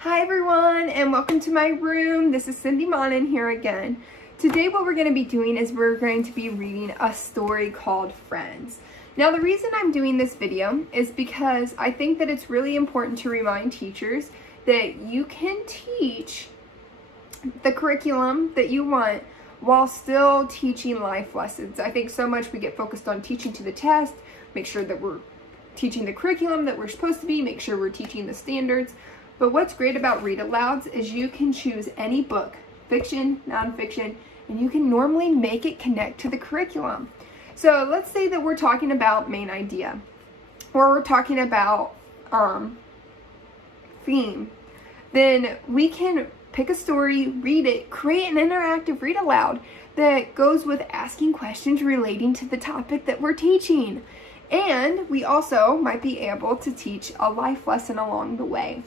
Hi everyone, and welcome to my room. This is Cindy Monin here again. Today what we're going to be doing is we're going to be reading a story called Friends. Now the reason I'm doing this video is because I think that it's really important to remind teachers that you can teach the curriculum that you want while still teaching life lessons. I think so much we get focused on teaching to the test, make sure that we're teaching the curriculum that we're supposed to be, make sure we're teaching the standards. But what's great about read alouds is you can choose any book, fiction, nonfiction, and you can normally make it connect to the curriculum. So let's say that we're talking about main idea, or we're talking about theme. Then we can pick a story, read it, create an interactive read aloud that goes with asking questions relating to the topic that we're teaching. And we also might be able to teach a life lesson along the way.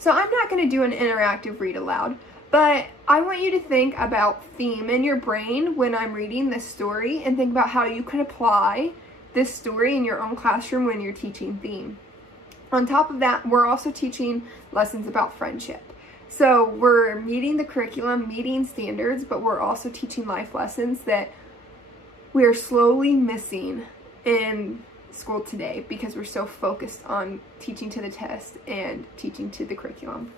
So I'm not going to do an interactive read aloud, but I want you to think about theme in your brain when I'm reading this story and think about how you could apply this story in your own classroom when you're teaching theme. On top of that, we're also teaching lessons about friendship. So we're meeting the curriculum, meeting standards, but we're also teaching life lessons that we're slowly missing in school today because we're so focused on teaching to the test and teaching to the curriculum.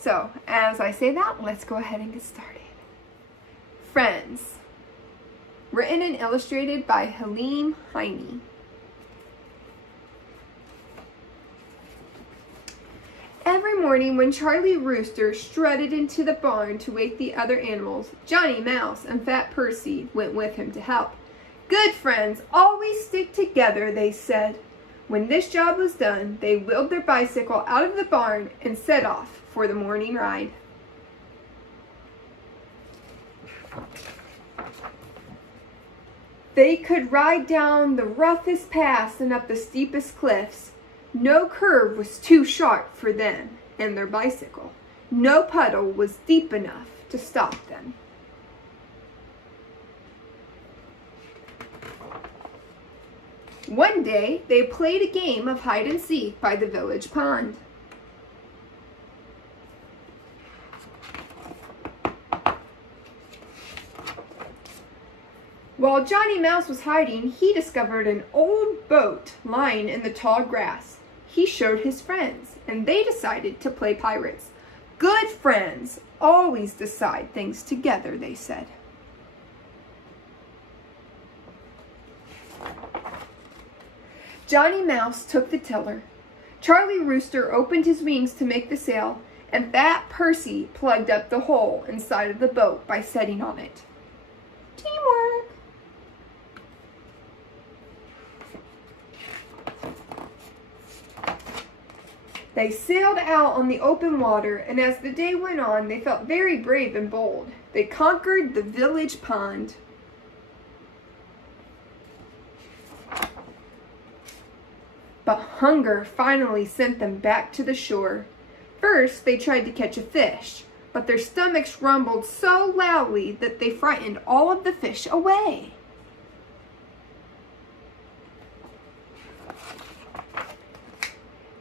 So as I say that, let's go ahead and get started. Friends, written and illustrated by Helme Heine. Every morning when Charlie Rooster strutted into the barn to wake the other animals, Johnny Mouse and Fat Percy went with him to help. Good friends always stick together, they said. When this job was done, they wheeled their bicycle out of the barn and set off for the morning ride. They could ride down the roughest paths and up the steepest cliffs. No curve was too sharp for them and their bicycle. No puddle was deep enough to stop them. One day, they played a game of hide and seek by the village pond. While Johnny Mouse was hiding, he discovered an old boat lying in the tall grass. He showed his friends, and they decided to play pirates. Good friends always decide things together, they said. Johnny Mouse took the tiller. Charlie Rooster opened his wings to make the sail, and Fat Percy plugged up the hole inside of the boat by setting on it. Teamwork! They sailed out on the open water, and as the day went on, they felt very brave and bold. They conquered the village pond. But hunger finally sent them back to the shore. First, they tried to catch a fish, but their stomachs rumbled so loudly that they frightened all of the fish away.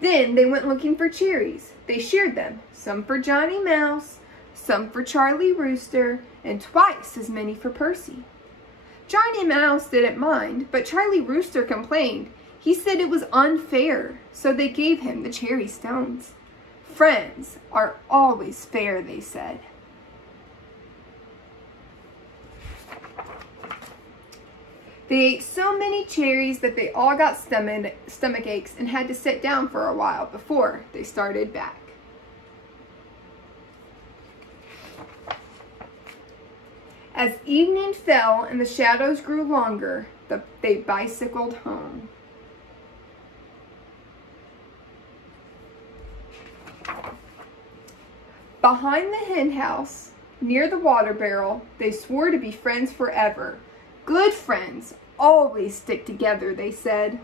Then they went looking for cherries. They shared them, some for Johnny Mouse, some for Charlie Rooster, and twice as many for Percy. Johnny Mouse didn't mind, but Charlie Rooster complained. He said it was unfair, so they gave him the cherry stones. Friends are always fair, they said. They ate so many cherries that they all got stomach aches and had to sit down for a while before they started back. As evening fell and the shadows grew longer, they bicycled home. Behind the hen house, near the water barrel, they swore to be friends forever. Good friends always stick together, they said.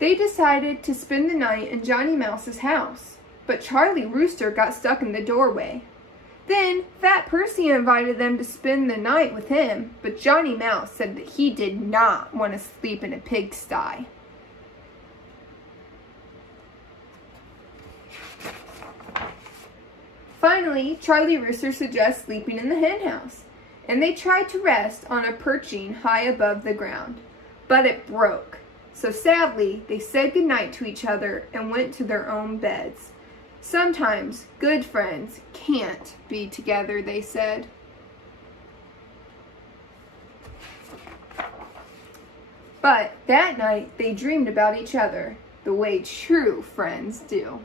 They decided to spend the night in Johnny Mouse's house, but Charlie Rooster got stuck in the doorway. Then Fat Percy invited them to spend the night with him, but Johnny Mouse said that he did not want to sleep in a pigsty. Finally, Charlie Rooster suggests sleeping in the hen house, and they tried to rest on a perching high above the ground, but it broke. So sadly, they said goodnight to each other and went to their own beds. Sometimes good friends can't be together, they said. But that night, they dreamed about each other, the way true friends do.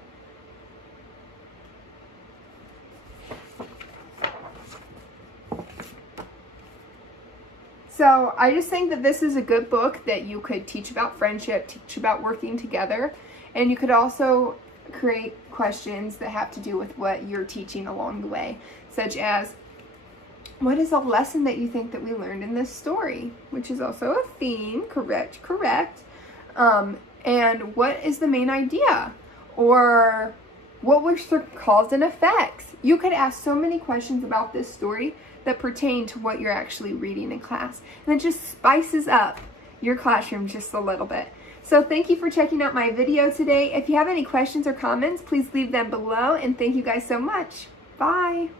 So I just think that this is a good book that you could teach about friendship, teach about working together, and you could also create questions that have to do with what you're teaching along the way, such as, what is a lesson that you think that we learned in this story? Which is also a theme, correct. And what is the main idea? Or what were the cause and effects? You could ask so many questions about this story that pertain to what you're actually reading in class. And it just spices up your classroom just a little bit. So thank you for checking out my video today. If you have any questions or comments, please leave them below. And thank you guys so much. Bye.